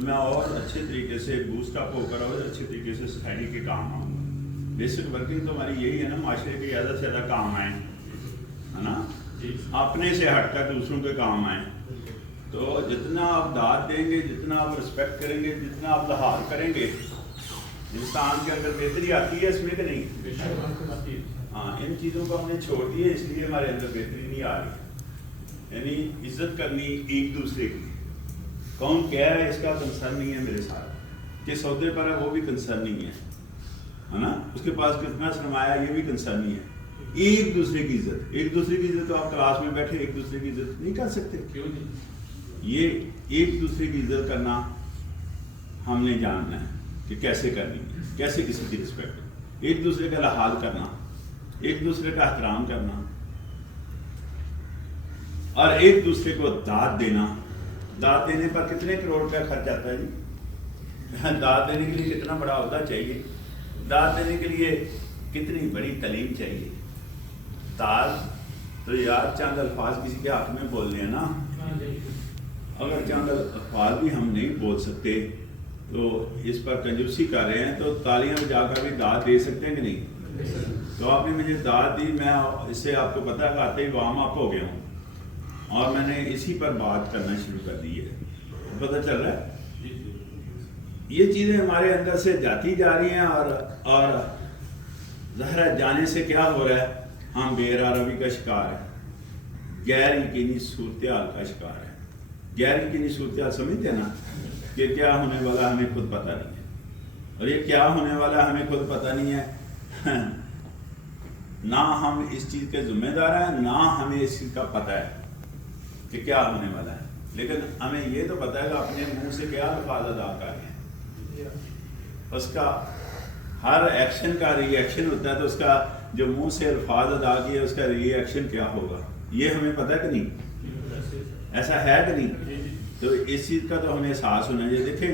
تو میں اور اچھے طریقے سے بوسٹ اپ ہو کر اور اچھے طریقے سے سوسائٹی کے کام آؤں گا. بیسک ورکنگ تو ہماری یہی ہے نا، معاشرے کے زیادہ سے زیادہ کام آئیں، ہے نا، اپنے سے ہٹ کر دوسروں کے کام آئیں. تو جتنا آپ داد دیں گے، جتنا آپ رسپیکٹ کریں گے، جتنا آپ لحاظ کریں گے، ہندوستان کے اندر بہتری آتی ہے اس میں کہ نہیں؟ ہاں، ان چیزوں کو ہم نے چھوڑ دیا، اس لیے ہمارے اندر بہتری نہیں آ رہی. یعنی عزت کرنی ایک دوسرے کی، کون کہہ رہا ہے اس کا کنسرن نہیں ہے میرے ساتھ، کس عہدے پر ہے وہ بھی کنسرن نہیں ہے نا، اس کے پاس کتنا سرمایہ یہ بھی کنسرن نہیں ہے. ایک دوسرے کی عزت، ایک دوسرے کی عزت تو آپ کلاس میں بیٹھے ایک دوسرے کی عزت نہیں کر سکتے. کیوں نہیں؟ یہ ایک دوسرے کی عزت کرنا ہم نے جاننا ہے کہ کیسے کرنی ہے، کیسے کسی کی رسپیکٹ، ایک دوسرے کا لحاظ کرنا، ایک دوسرے کا احترام کرنا، اور ایک دوسرے کو داد دینا. داد دینے پر کتنے کروڑ کا خرچ آتا ہے جی؟ داد دینے کے لیے کتنا بڑا عہدہ چاہیے، داد دینے کے لیے کتنی بڑی تعلیم چاہیے. داد تو یار چند الفاظ کسی کے حق میں بولنے ہیں نا، اگر چند الفاظ بھی ہم نہیں بول سکتے تو اس پر کنجوسی کر رہے ہیں، تو تالیاں بجا کر بھی داد دے سکتے ہیں کہ نہیں؟ تو آپ نے مجھے داد دی، میں اس سے آپ کو پتہ ہے کہ آتے ہی وارم اپ ہو گیا ہوں، اور میں نے اسی پر بات کرنا شروع کر دی ہے. پتہ چل رہا ہے یہ چیزیں ہمارے اندر سے جاتی جا رہی ہیں، اور ظاہر جانے سے کیا ہو رہا ہے، ہم بے روی کا شکار ہیں، غیر یقینی صورتحال کا شکار ہے. غیر یقینی صورتحال سمجھتے ہیں نا، کہ کیا ہونے والا ہمیں خود پتہ نہیں ہے، اور یہ کیا ہونے والا ہمیں خود پتہ نہیں ہے. نہ ہم اس چیز کے ذمہ دار ہیں، نہ ہمیں اس چیز کا پتہ ہے کہ کیا ہونے والا ہے، لیکن ہمیں یہ تو پتہ ہے کہ اپنے منہ سے کیا الفاظ ادا کر رہے ہیں. اس کا ہر ایکشن کا ری ایکشن ہوتا ہے، تو اس کا جو منہ سے الفاظ ادا کیے اس کا ری ایکشن کیا ہوگا، یہ ہمیں پتہ ہے کہ نہیں؟ ایسا ہے کہ نہیں؟ تو اس چیز کا تو ہمیں احساس ہونا چاہیے. دیکھیں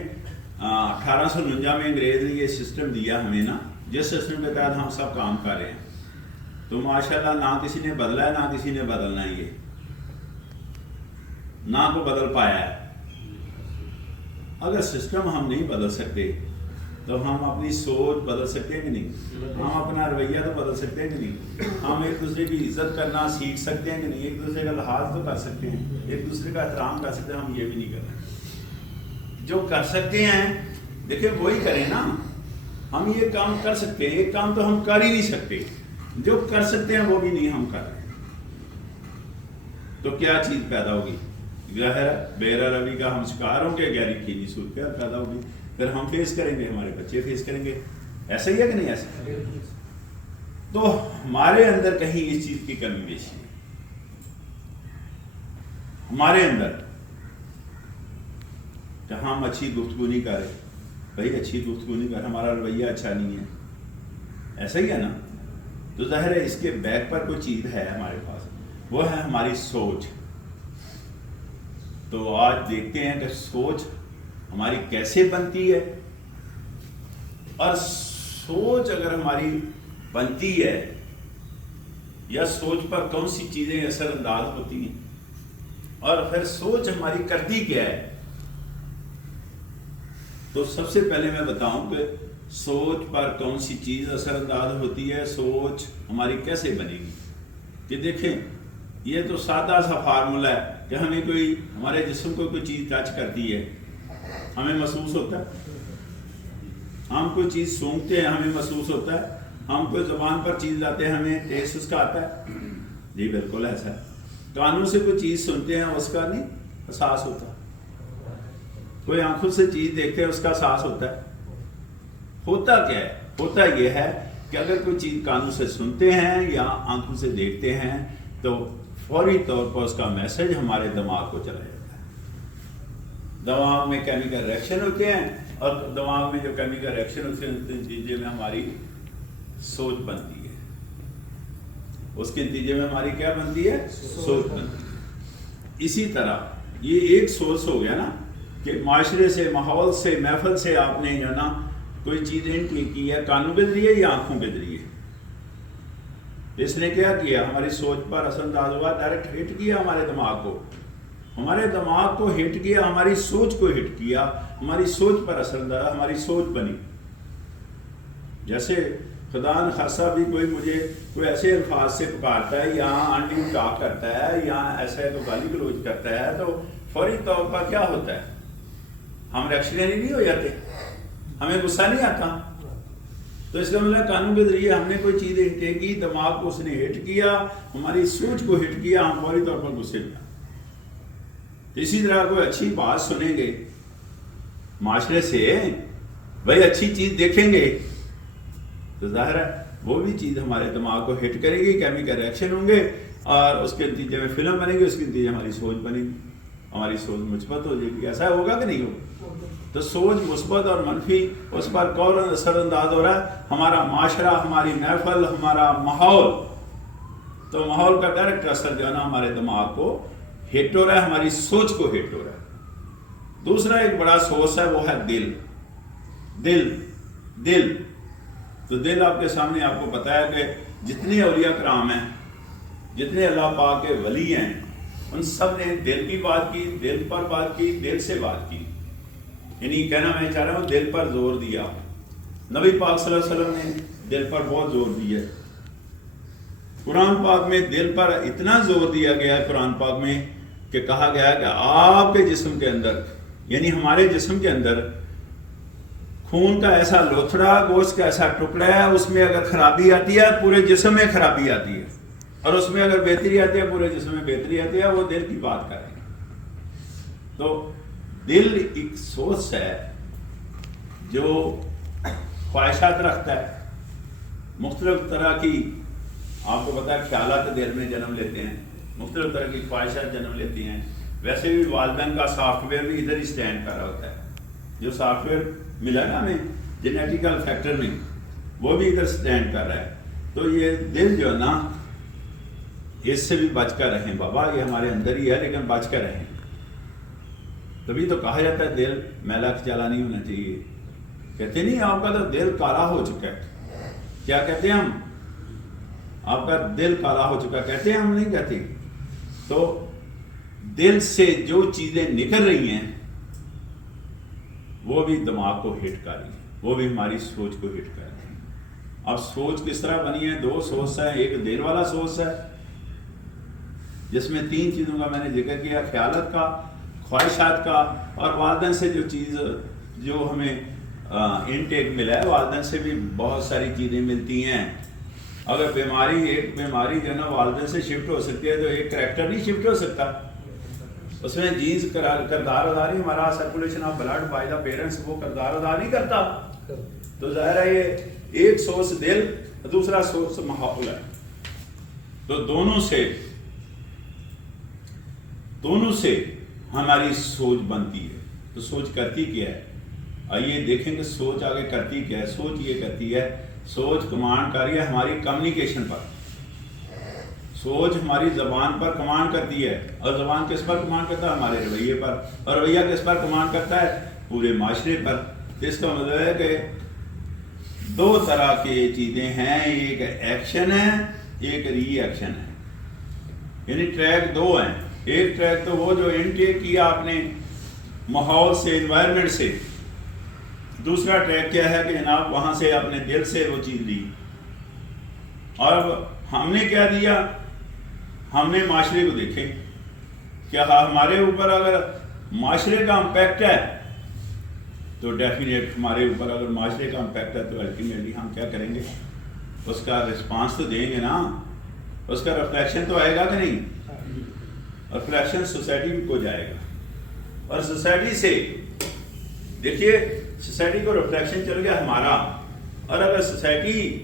1849 میں انگریز نے یہ سسٹم دیا ہمیں نا، جس سسٹم کے تحت ہم سب کام کر رہے ہیں، تو ماشاءاللہ نہ کسی نے بدلا ہے، نہ کسی نے بدلنا ہے، یہ نہ کو بدل پایا ہے. اگر سسٹم ہم نہیں بدل سکتے تو ہم اپنی سوچ بدل سکتے ہیں کہ نہیں؟ ہم اپنا رویہ تو بدل سکتے ہیں کہ نہیں؟ ہم ایک دوسرے کی عزت کرنا سیکھ سکتے ہیں کہ نہیں؟ ایک دوسرے کا لحاظ تو کر سکتے ہیں، ایک دوسرے کا احترام کر سکتے ہیں. ہم یہ بھی نہیں کر رہے. جو کر سکتے ہیں دیکھیں وہی کریں نا. ہم یہ کام کر سکتے ہیں، ایک کام تو ہم کر ہی نہیں سکتے، جو کر سکتے ہیں وہ بھی نہیں ہم کر رہے. تو کیا چیز پیدا ہوگی؟ ظاہر بے روی کا ہم شکار ہوں گے، غیر یقینی صورتحال پیدا ہوگی، پھر ہم فیس کریں گے، ہمارے بچے فیس کریں گے. ایسا ہی ہے کہ نہیں ایسا؟ تو ہمارے اندر کہیں اس چیز کی کمی بیشی ہے. ہمارے اندر کہ ہم اچھی گفتگو نہیں کر رہے. بھائی اچھی گفتگو نہیں کر، ہمارا رویہ اچھا نہیں ہے، ایسا ہی ہے نا. تو ظاہر ہے اس کے بیک پر کوئی چیز ہے ہمارے پاس، وہ ہے ہماری سوچ. تو آج دیکھتے ہیں کہ سوچ ہماری کیسے بنتی ہے، اور سوچ اگر ہماری بنتی ہے یا سوچ پر کون سی چیزیں اثر انداز ہوتی ہیں، اور پھر سوچ ہماری کرتی کیا ہے. تو سب سے پہلے میں بتاؤں کہ سوچ پر کون سی چیز اثر انداز ہوتی ہے، سوچ ہماری کیسے بنے گی. کہ دیکھیں یہ تو سادہ سا فارمولہ ہے کہ ہمیں کوئی ہمارے جسم کو کوئی چیز ٹچ کرتی ہے، ہمیں محسوس ہوتا ہے. ہم کوئی چیز سونگھتے ہیں، ہمیں محسوس ہوتا ہے. ہم کوئی زبان پر چیز لاتے ہیں، ہمیں ٹیسٹ اس کا آتا ہے. جی بالکل ایسا ہے. کانوں سے کوئی چیز سنتے ہیں، اس کا نہیں احساس ہوتا. کوئی آنکھوں سے چیز دیکھتے ہیں، اس کا احساس ہوتا ہے. ہوتا کیا ہے؟ ہوتا یہ ہے کہ اگر کوئی چیز کانوں سے سنتے ہیں یا آنکھوں سے دیکھتے ہیں تو فوری طور پر اس کا میسج ہمارے دماغ کو چلا جاتا ہے. دماغ میں کیمیکل ریئیکشن ہوتے ہیں، اور دماغ میں جو کیمیکل ریئیکشن ہوتے ہیں اس کے نتیجے میں ہماری سوچ بنتی ہے. اس کے نتیجے میں ہماری کیا بنتی ہے؟ سوچ بنتی ہے. اسی طرح یہ ایک سورس ہو گیا نا کہ معاشرے سے، ماحول سے، محفل سے آپ نے جو نا کوئی چیز انٹری کی ہے، کانوں کے ذریعے یا آنکھوں کے ذریعے. اس نے کیا کیا؟ ہماری سوچ پر اثر انداز ہوا، ڈائریکٹ ہٹ کیا ہمارے دماغ کو. ہمارے دماغ کو ہٹ کیا، ہماری سوچ کو ہٹ کیا، ہماری سوچ پر اثر انداز، ہماری سوچ بنی. جیسے خدا نخواستہ بھی کوئی مجھے کوئی ایسے الفاظ سے پکارتا ہے یا انڈی ٹاک کرتا ہے یا ایسا تو گالی گلوچ کرتا ہے تو فوری طور پر کیا ہوتا ہے؟ ہم ریئیکشنری نہیں ہو جاتے، ہمیں غصہ نہیں آتا. تو اس کا مطلب قانون کے ذریعے ہم نے کوئی چیز ہٹ کی، دماغ کو اس نے ہٹ کیا، ہماری سوچ کو ہٹ کیا، ہم فوری طور پر غصے میں. اسی طرح کوئی اچھی بات سنیں گے معاشرے سے، بھائی اچھی چیز دیکھیں گے تو ظاہر ہے وہ بھی چیز ہمارے دماغ کو ہٹ کرے گی، کیمیکل ریئیکشن ہوں گے اور اس کے نتیجے میں فلم بنے گی، اس کے نتیجے ہماری سوچ بنے گی، ہماری سوچ مثبت ہو جائے گی. ایسا ہوگا کہ نہیں ہوگا؟ تو سوچ مثبت اور منفی اس پر کون اثر انداز ہو رہا ہے؟ ہمارا معاشرہ، ہماری محفل، ہمارا ماحول. تو ماحول کا ڈائریکٹ اثر جو ہے نا ہمارے دماغ کو ہٹ ہو رہا ہے، ہماری سوچ کو ہٹ ہو رہا ہے. دوسرا ایک بڑا سورس ہے وہ ہے دل. دل تو دل آپ کے سامنے آپ کو پتا ہے کہ جتنے اولیاء کرام ہیں، جتنے اللہ پاک کے ولی ہیں، ان سب نے دل کی بات کی، دل پر بات کی، دل سے بات کی. یعنی کہنا میں چاہ رہا ہوں دل پر زور دیا. نبی پاک صلی اللہ علیہ وسلم نے دل پر بہت زور دیا. قرآن پاک میں دل پر اتنا زور دیا گیا ہے قرآن پاک میں کہ کہا گیا ہے کہ آپ کے جسم کے اندر، یعنی ہمارے جسم کے اندر خون کا ایسا لوتھڑا، گوشت کا ایسا ٹکڑا ہے، اس میں اگر خرابی آتی ہے پورے جسم میں خرابی آتی ہے، اور اس میں اگر بہتری آتی ہے پورے جسم میں بہتری آتی ہے. وہ دل کی بات کریں گے. تو دل ایک سوچ ہے جو خواہشات رکھتا ہے، مختلف طرح کی، آپ کو پتا ہے خیالات دل میں جنم لیتے ہیں، مختلف طرح کی خواہشات جنم لیتی ہیں. ویسے بھی والدین کا سافٹ ویئر بھی ادھر ہی سٹینڈ کر رہا ہوتا ہے. جو سافٹ ویئر ملا نا ہمیں جینیٹیکل فیکٹر میں، وہ بھی ادھر سٹینڈ کر رہا ہے. تو یہ دل جو ہے نا، اس سے بھی بچ کر رہیں بابا، یہ ہمارے اندر ہی ہے لیکن بچ کر رہیں. تبھی تو کہا جاتا ہے دل میلا چالا نہیں ہونا چاہیے. کہتے نہیں آپ کا تو دل کالا ہو چکا ہے. کیا کہتے ہیں ہم؟ آپ کا دل کالا ہو چکا کہتے ہیں ہم؟ نہیں کہتے. تو دل سے جو چیزیں نکل رہی ہیں وہ بھی دماغ کو ہٹ کر رہی ہیں، وہ بھی ہماری سوچ کو ہٹ کر رہی ہیں. اب سوچ کس طرح بنی ہے؟ دو سوچ ہے. ایک دل والا سوچ ہے جس میں تین چیزوں کا میں نے ذکر کیا، خیالات کا، خواہشات کا، اور والدین سے جو چیز جو ہمیں انٹیک ملا ہے، والدین سے بھی بہت ساری چیزیں ملتی ہیں. اگر بیماری، ایک بیماری جو ہے نا والدین سے شفٹ ہو سکتی ہے تو ایک کریکٹر نہیں شفٹ ہو سکتا. اس میں جینز کردار ادا نہیں، ہمارا circulation of blood by the parents وہ کردار ادا نہیں کرتا. تو ظاہر ہے یہ ایک سورس دل، دوسرا سورس ماحول ہے. تو دونوں سے ہماری سوچ بنتی ہے. تو سوچ کرتی کیا ہے؟ آئیے دیکھیں کہ سوچ آگے کرتی کیا ہے. سوچ یہ کرتی ہے، سوچ کمانڈ کر رہی ہے ہماری کمیونیکیشن پر. سوچ ہماری زبان پر کمانڈ کرتی ہے، اور زبان کس پر کمانڈ کرتا ہے؟ ہمارے رویے پر. اور رویہ کس پر کمانڈ کرتا ہے؟ پورے معاشرے پر. اس کا مطلب ہے کہ دو طرح کی چیزیں ہیں، ایک ایکشن ہے، ایک ری ایکشن ہے. یعنی ٹریک دو ہیں. ایک ٹریک تو وہ جو انٹیک کیا آپ نے ماحول سے، انوائرمنٹ سے. دوسرا ٹریک کیا ہے کہ جناب وہاں سے اپنے دل سے وہ چیز لی. اور اب ہم نے کیا دیا؟ ہم نے معاشرے کو دیکھیں. کیا ہمارے اوپر اگر معاشرے کا امپیکٹ ہے تو ڈیفینیٹ ہمارے اوپر اگر معاشرے کا امپیکٹ ہے تو الٹیمیٹلی ہم کیا کریں گے؟ اس کا رسپانس تو دیں گے نا، اس کا ریفلیکشن تو آئے گا کہ نہیں؟ ریفلیکشن سوسائٹی کو جائے گا. اور سوسائٹی سے دیکھیے، سوسائٹی کو ریفلیکشن چل گیا ہمارا، اور اگر سوسائٹی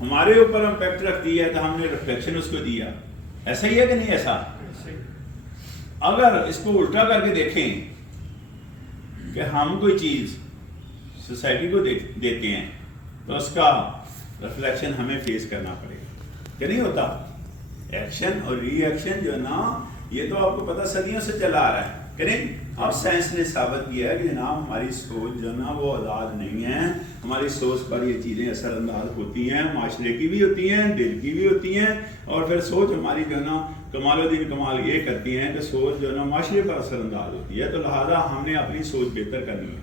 ہمارے اوپر امپیکٹ رکھتی ہے تو ہم نے ریفلیکشن اس کو دیا. ایسا ہی ہے کہ نہیں ایسا؟ اگر اس کو الٹا کر کے دیکھیں کہ ہم کوئی چیز سوسائٹی کو دیتے ہیں تو اس کا ریفلیکشن ہمیں فیس کرنا پڑے گا کہ نہیں ہوتا؟ ایکشن اور ری ایکشن جو ہے نا، یہ تو آپ کو پتہ صدیوں سے چلا آ رہا ہے. کریں. اب سائنس نے ثابت کیا ہے کہ جناب ہماری سوچ جو نا وہ آزاد نہیں ہے. ہماری سوچ پر یہ چیزیں اثر انداز ہوتی ہیں, معاشرے کی بھی ہوتی ہیں, دل کی بھی ہوتی ہیں, اور پھر سوچ ہماری جو ہے نا کمال الدین کمال یہ کرتی ہیں کہ سوچ جو ہے نا معاشرے پر اثر انداز ہوتی ہے. تو لہٰذا ہم نے اپنی سوچ بہتر کرنی ہے.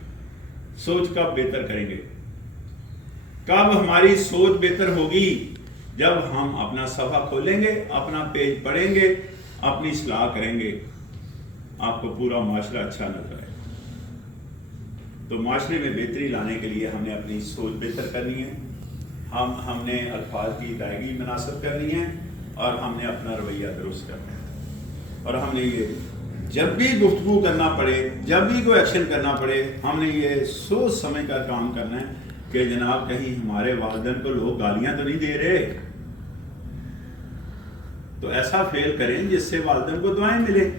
سوچ کب بہتر کریں گے؟ کب ہماری سوچ بہتر ہوگی؟ جب ہم اپنا صفحہ کھولیں گے, اپنا پیج پڑھیں گے, اپنی اصلاح کریں گے, آپ کو پورا معاشرہ اچھا نظر آئے. تو معاشرے میں بہتری لانے کے لیے ہم نے اپنی سوچ بہتر کرنی ہے. ہم نے الفاظ کی ادائیگی مناسب کرنی ہے, اور ہم نے اپنا رویہ درست کرنا ہے. اور ہم نے یہ جب بھی گفتگو کرنا پڑے, جب بھی کوئی ایکشن کرنا پڑے, ہم نے یہ سوچ سمجھ کر کام کرنا ہے کہ جناب کہیں ہمارے والدین کو لوگ گالیاں تو نہیں دے رہے. تو ایسا فعل کریں جس سے والدین کو دعائیں ملے.